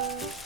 음.